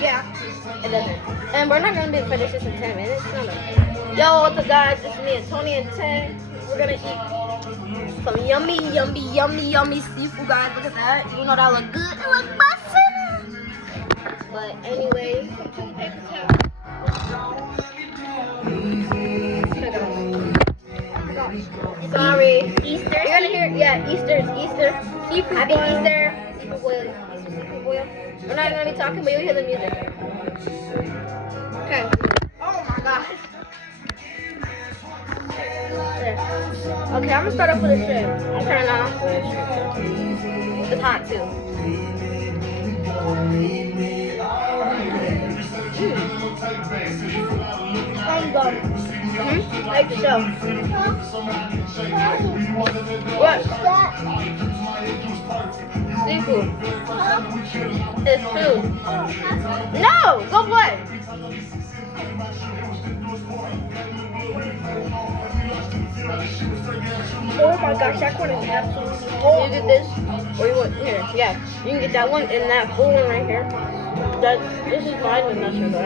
Yeah, it doesn't. And we're not gonna be finished this in 10 minutes. No. Yo, what's up, guys? It's me and Tony and Ted. We're gonna eat some yummy seafood, guys. Look at that. You know that look good. It look bussin'. But anyways, some toothpaper towel. Sorry, Easter. You're gonna hear, yeah, Easter. Seafood Happy boil. Easter. Seafood boil. Seafood boil. We're not gonna be talking, but you'll hear the music. Okay. Oh my gosh. There. Okay, I'm gonna start off with a shrimp. I'm turning off with a shrimp. It's hot too. I'm done. Like the show. What? Seafood. It's food. No! Go play! Oh my gosh, that one is absolutely cold. You get this? Or you want here? Yeah. You can get that one and that full one right here. This is mine with nothing, right?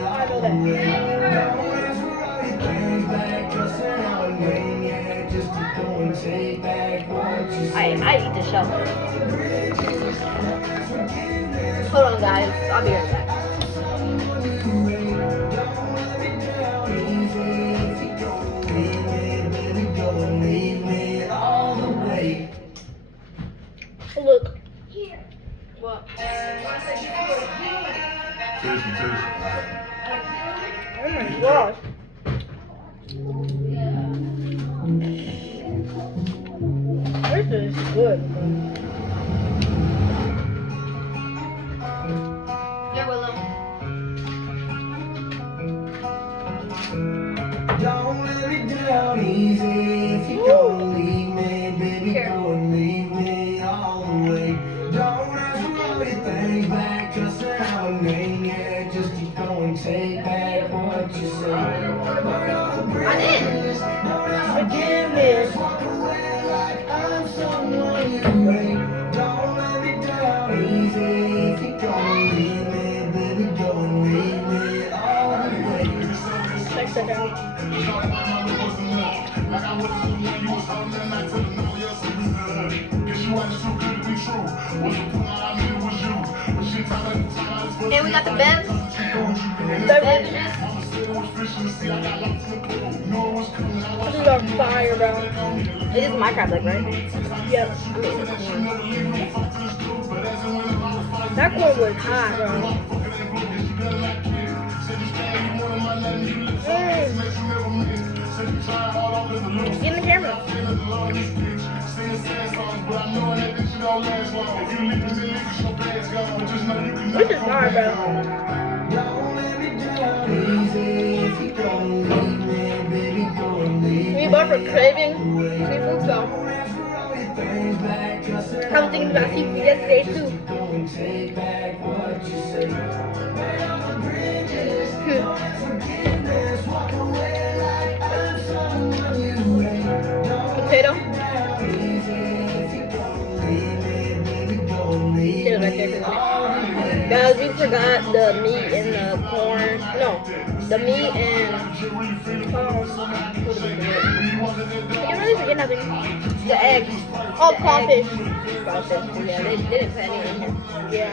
I know that. I eat the shell. Hold on, guys. I'll be right back. Look. Here. What? Oh my gosh. This is good. Here, Willow. Don't let me down easy if you don't leave me, baby. Don't leave me all the way. Don't ask for everything back, just say our name, yeah. Just keep going, take back what you say. Burn all the bridges, don't ask forgiveness. Walk away like I'm someone you hate. Don't let me down easy if you don't leave me, baby. Don't leave me all the way. Check that out. And we got the beverages. This is on fire, bro. It is my crab leg, right? Yep. That corn was hot, bro. Get in the camera. This is hard, bro. We both are craving seafood, so I was thinking about seafood yesterday too. Potato. Potato right there. Guys, we forgot the meat and the corn. No, the meat and you really forget nothing. The eggs. Oh, crawfish. Crawfish. Yeah, they didn't put any in here. Yeah.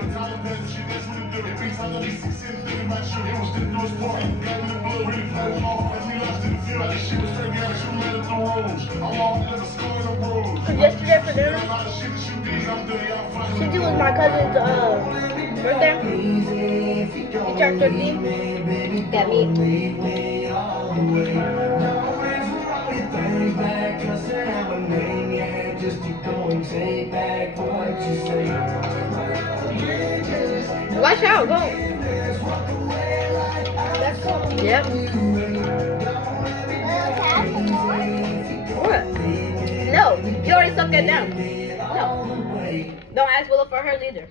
Yesterday for dinner, since it was my cousin's birthday, he turned 13. Got me. Watch out, go. Let's go. Yep. What? No, you already sucked that down. No. Don't ask Willow for hers either.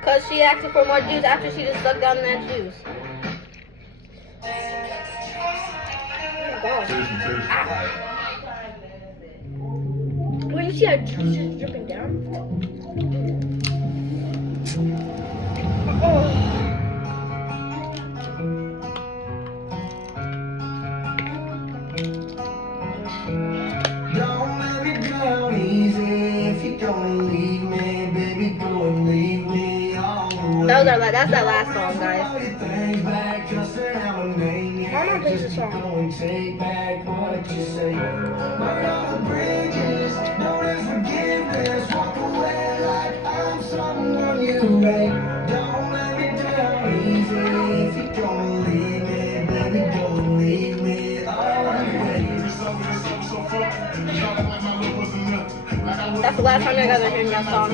Because she asked for more juice after she just sucked down that juice. god. Taste it, taste it. When you see how juice dripping down. Oh. Don't let me down easy. If you're gonna leave me, baby, go and leave me all the way. That's that last song, guys. Mama plays the song. Go and take back what you say. Burn all the bridges, don't ask forgiveness. Walk away like I'm someone you hate. Don't let me down easy. If you're gonna leave me, baby, go and leave me all the way. That's the last time you guys are hearing that song.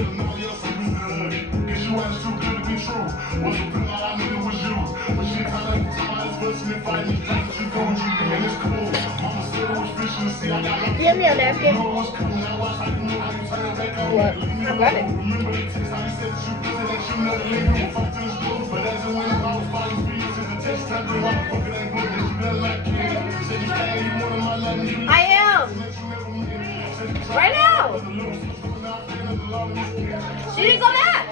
Give me a napkin. What? I got it. I am. Right now. She didn't go back.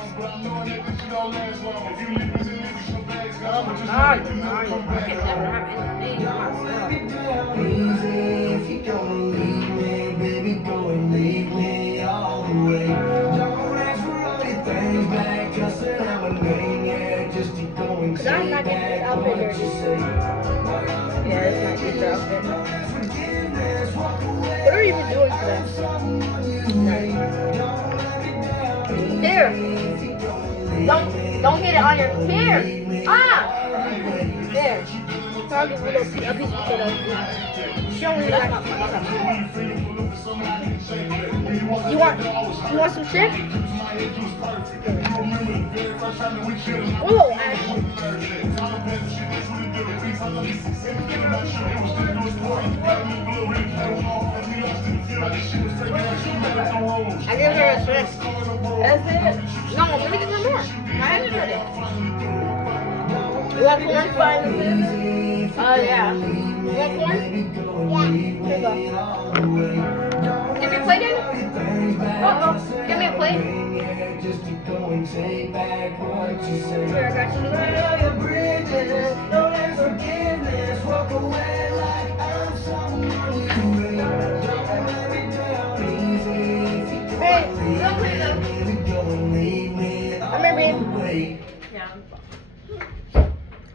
Oh my god, I can never have anything myself. Easy, if you're gonna leave me, baby, go and leave me all the way. Don't ask for all your things back, just say I'm a maniac, just to go and Cause I'm not getting this outfit dirty. Yeah, it's not this outfit. What are you even doing for that? Here. Don't get it on your hair. Ah! There. So I'll give you a piece of potato. Show me that. You want some shrimp? Whoa, actually. I give her a shrimp. That's it. No, let me get some more. I haven't heard it. You want corn? Fine. Yeah. You want corn? Yeah. Here you go. Give me a plate in? Uh-oh. Give me a plate. Here, I got you. Hey, don't play though. I'm ready. Yeah, I'm fine.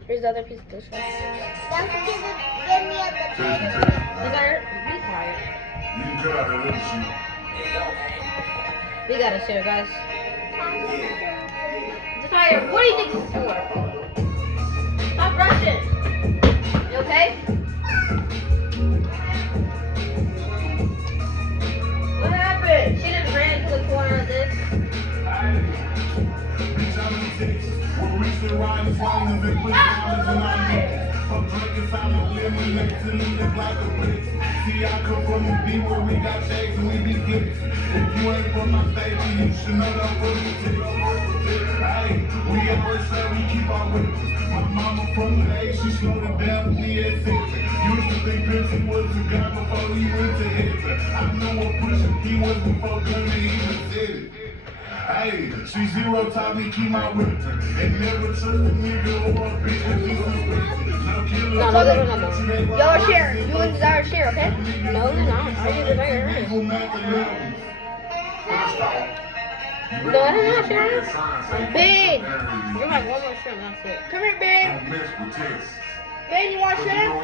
Here's the other piece of this one. Taste it, taste it. Be quiet. You can cut out that other shit. We gotta share, guys. Fire, what do you think this is for? Stop rushing. You okay? What happened? She just ran to the corner of this. See, I come from the B where we got checks and we be flips. If you ain't from my state, you should know that we're the Hey, we always say we keep our whips. My mama from the A, she slowed it down to me at 6. Used to think Pepsi was the guy before he went to heaven. I know what pushing he was before Gunna even said it. Hey, she zero taught me keep my whip. And never trust a nigga or a bitch if he's suspected. No, y'all share. You and Desire share, okay? No, they're not. I didn't Desire. No, I did not share. Babe! You're like one more shrimp, that's it. Come here, babe. Babe, you want shrimp?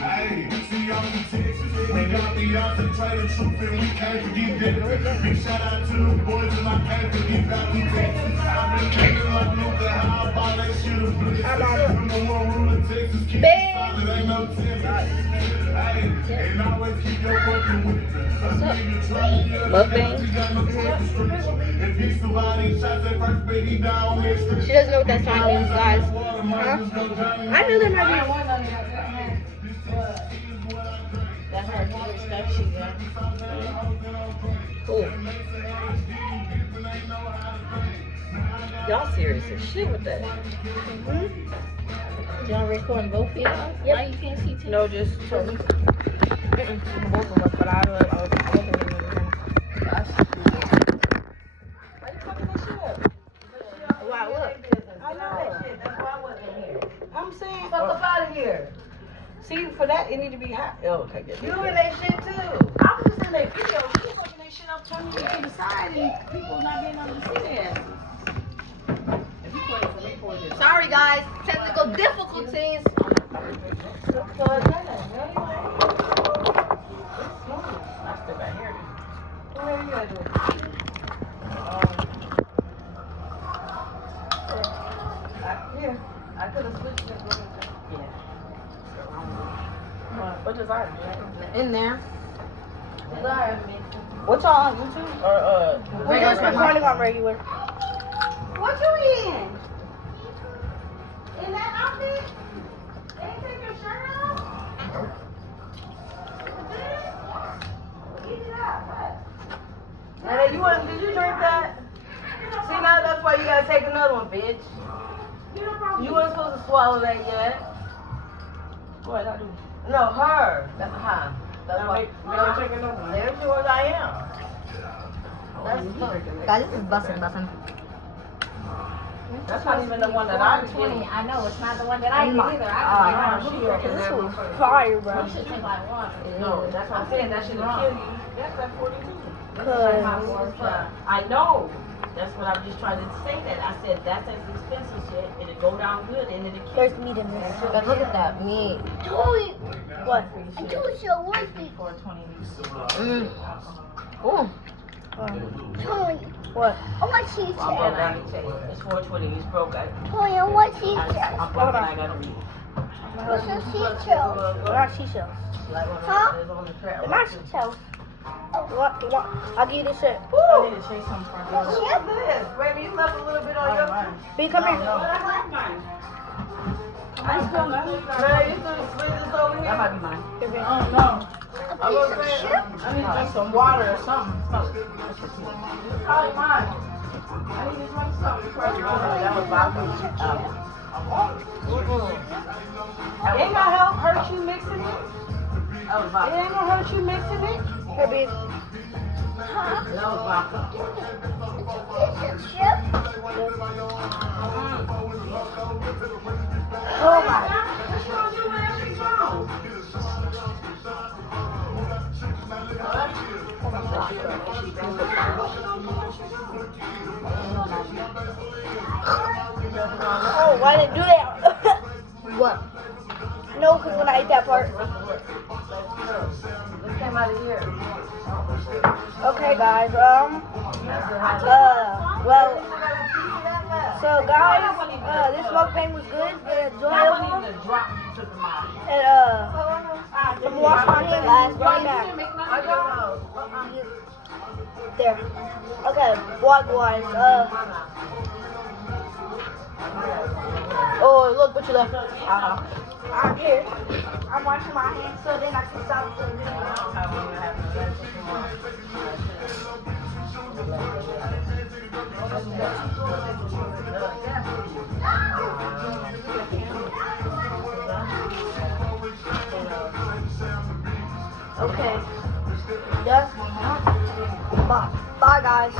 Hey, see y'all from Texas. We got the Beyonce try the truth and we can't forget that. Big shout out to the boys and I can't forget about the Texas. I've been thinking like Luca, how about that shit is bliss. Number one rule in Texas, keep it solid, ain't no tennis. Hey, and always keep your fucking with me. Mukbang. She doesn't know what that song means, guys. Huh? I knew there might be one on there. That's her stuff she got. Cool. Y'all serious as shit with that. You want to record both of y'all? Yep. Why you can't see two? No, just Tony. Both of us, but I was looking at them. Why you fucking that shit up? Wow, look. I know that shit. That's why I wasn't here. I'm saying, fuck up out of here. See, for that, it need to be hot. Oh, okay, good. You in that shit too. I was just in that video. You fucking that shit up, turning it to the side, and people not being able to see that. If you play for me, for this. Sorry, guys. Technical difficulties. I could have switched it. Yeah. What desire? In there. What y'all on YouTube? Or We're just recording on regular. What you in? In that outfit? They ain't take your shirt off? Get it out. What? Now, you want? Did you drink that? See, now that's why you gotta take another one, bitch. You weren't supposed to swallow that yet. What? I do. No, her. That's her. That's why. Take another one. There's yours. I am. That's Guys, this is bussin'. That's not even the one that I was 20. getting. I know it's not the one that I get either. This was fire, bro. You should take like one. No, that's what I'm saying. That should kill you. That's at 42. Cause I know. That's what I'm just trying to say. That I said that's as expensive shit. It'll go down good and it'll kill there's you. meat in this. But look at that meat. What? For 20. Ooh. What? I'm broke down the check. It's 420. It's broke. I'm broke and I gotta read. They're not seashells. Like when I was on the track. They're not seashells. What? I'll give you this shit. I need to chase some from What's this? Baby, you left a little bit on your B, come here. I still know. Man, you still split this over here? That might be mine. Here, B. Oh, no. I was saying, I need to drink some water or something. Probably mine. I need to drink something. That was vodka. It ain't gonna hurt you mixing it. That was vodka. It ain't gonna hurt you mixing it. Here, B. That was vodka. Oh my. What you gonna do when everything's gone? Oh, why did it do that? What? No, because when I ate that part. This came out of here. Okay, guys. Well. So, guys, this mukbang was good. Enjoyable. And I'm gonna wash my hands, guys. Right back. There. Okay, what, guys? Oh, look what you left. I'm here. I'm washing my hands so then I can stop the Okay. Done? Bye. Bye, guys.